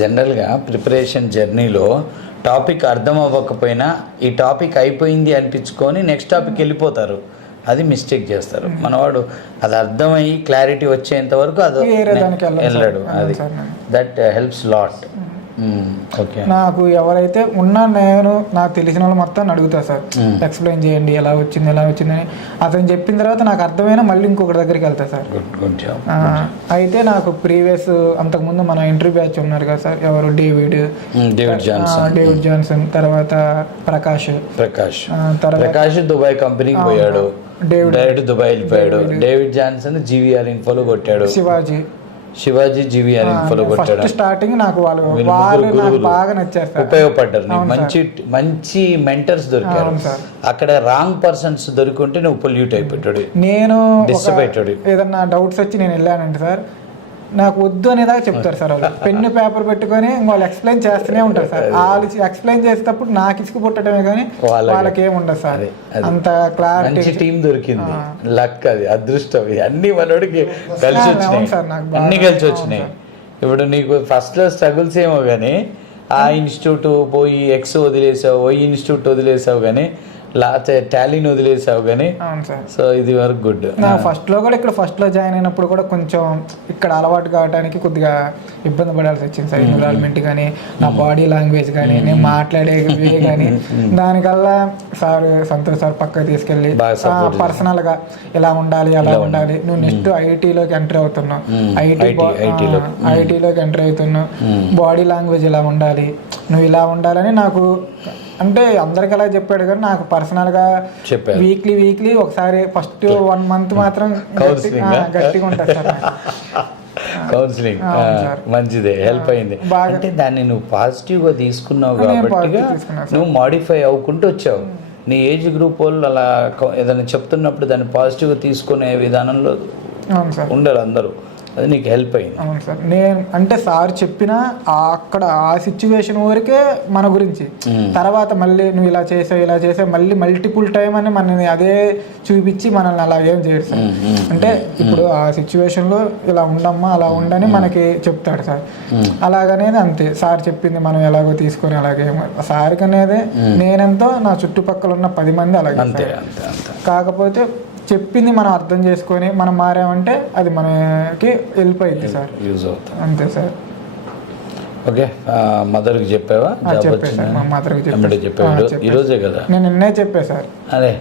జనరల్గా ప్రిపరేషన్ జర్నీలో టాపిక్ అర్థం అవ్వకపోయినా ఈ టాపిక్ అయిపోయింది అనిపించుకొని నెక్స్ట్ టాపిక్ వెళ్ళిపోతారు, అది మిస్టేక్ చేస్తారు. మనవాడు అది అర్థమయ్యి క్లారిటీ వచ్చేంత వరకు అది వెళ్ళాడు. అది దట్ హెల్ప్స్ లాట్. ఓకే, నాకు ఎవరైతే ఉన్నా నేను నాకు తెలిసిన వాళ్ళు మొత్తం అడుగుతా సార్, ఎక్స్ప్లెయిన్ చేయండి ఎలా వచ్చిందని. అతను చెప్పిన తర్వాత నాకు అర్థమైనా మళ్ళీ ఇంకొకటి దగ్గరికి వెళ్తా సార్. అయితే నాకు ప్రీవియస్ అంతకుముందు మన ఇంటర్వ్యూ బ్యాచ్ ఉన్నారు కదా సార్, ఎవరు డేవిడ్ జాన్సన్, తర్వాత ప్రకాష్ దుబాయ్ కంపెనీకి పోయాడు, డైరెక్ట్ దుబాయ్ వెళ్ళిపోయాడు. డేవిడ్ జాన్సన్ జీవీఆర్ ఇన్ఫోలో కొట్టాడు, శివాజీ జీవీఆర్ ఇన్ఫోలో కొట్టాడు. స్టార్టింగ్ నాకు వాళ్ళు బాగా నచ్చారు, ఉపయోగపడ్డారు. మంచి మెంటర్స్ దొరికారు. అక్కడ రాంగ్ పర్సన్స్ దొరికింటే నువ్వు పొల్యూట్ అయిపోయాడు, నేను డిస్టర్బ్ అయిపోయాడు. ఏదన్నా డౌట్స్ వచ్చి నేను వెళ్ళానంటే సార్ నాకు వద్దు అనేదాకా చెప్తారు సార్. వాళ్ళు పెన్ను పేపర్ పెట్టుకొని వాళ్ళు ఎక్స్ప్లెయిన్ చేస్తూనే ఉంటారు సార్. వాళ్ళు ఎక్స్ప్లెయిన్ చేసేటప్పుడు నాకు ఇసుకు పుట్టడమే కానీ వాళ్ళకి ఏముండదు సార్. అంత క్లారిటీ టీం దొరికింది, లక్, అది అదృష్టం. అన్ని మనోడికి కలిసి వచ్చినాయి, అన్ని కలిసి వచ్చినాయి. ఇప్పుడు నీకు ఫస్ట్లో స్ట్రగుల్స్ ఏమో కానీ ఆ ఇన్స్టిట్యూట్ పోయి ఎక్స్ వదిలేసావు, ఓ ఇన్స్టిట్యూట్ వదిలేసావు, కానీ టాలీని వదిలేసావు కానీ. సో ఇది వరకు గుడ్. నా ఫస్ట్లో కూడా ఇక్కడ ఫస్ట్లో జాయిన్ అయినప్పుడు కూడా కొంచెం ఇక్కడ అలవాటు కావడానికి కొద్దిగా ఇబ్బంది పడాల్సి వచ్చింది సార్. ఎన్విరాన్మెంట్ కానీ, నా బాడీ లాంగ్వేజ్ కానీ, నేను మాట్లాడే వే కానీ, దానికల్లా సార్ సంతోష్ సార్ పక్కకు తీసుకెళ్ళి పర్సనల్గా ఇలా ఉండాలి అలా ఉండాలి, నువ్వు నెక్స్ట్ ఐటీలోకి ఎంటర్ అవుతున్నావు, ఐటీలోకి ఎంటర్ అవుతున్నావు, బాడీ లాంగ్వేజ్ ఇలా ఉండాలి, నువ్వు ఇలా ఉండాలని నాకు అంటే అందరికి అలా చెప్పాడు. కానీ నాకు పర్సనల్గా వీక్లీ ఒకసారి ఫస్ట్ 1 month మాత్రం గట్టిగా ఉంటుంది సార్. కౌన్సిలింగ్ మంచిదే, హెల్ప్ అయింది. అంటే దాన్ని నువ్వు పాజిటివ్గా తీసుకున్నావు కాబట్టి నువ్వు మాడిఫై అవ్వకుంటూ వచ్చావు. నీ ఏజ్ గ్రూప్ వాళ్ళు అలా ఏదైనా చెప్తున్నప్పుడు దాన్ని పాజిటివ్గా తీసుకునే విధానంలో ఉండరు అందరూ, అది నీకు హెల్ప్ అయింది. అవును సార్. నేను అంటే సార్ చెప్పిన అక్కడ ఆ సిచ్యువేషన్ వరకే మన గురించి, తర్వాత మళ్ళీ నువ్వు ఇలా చేసావు మళ్ళీ మల్టిపుల్ టైం అని మనని అదే చూపించి మనల్ని అలా ఏం చేయడు సార్. అంటే ఇప్పుడు ఆ సిచ్యువేషన్లో ఇలా ఉండమ్మా అలా ఉండని మనకి చెప్తాడు సార్. అలాగనేది అంతే, సార్ చెప్పింది మనం ఎలాగో తీసుకొని అలాగే సార్కి అనేది నేనెంతో నా చుట్టుపక్కల ఉన్న 10 మంది అలాగే. కాకపోతే చెప్పింది మనం అర్థం చేసుకొని మనం మారామంటే అది మనకి హెల్ప్ అయింది సార్, యూజ్ అవుతుంది. అంతే సార్. ఓకే, మదర్కి చెప్పావా? చెప్పాను సార్, మా మదర్కి చెప్పాడు. ఈరోజే కదా నేను నిన్నే చెప్పా సార్. అదే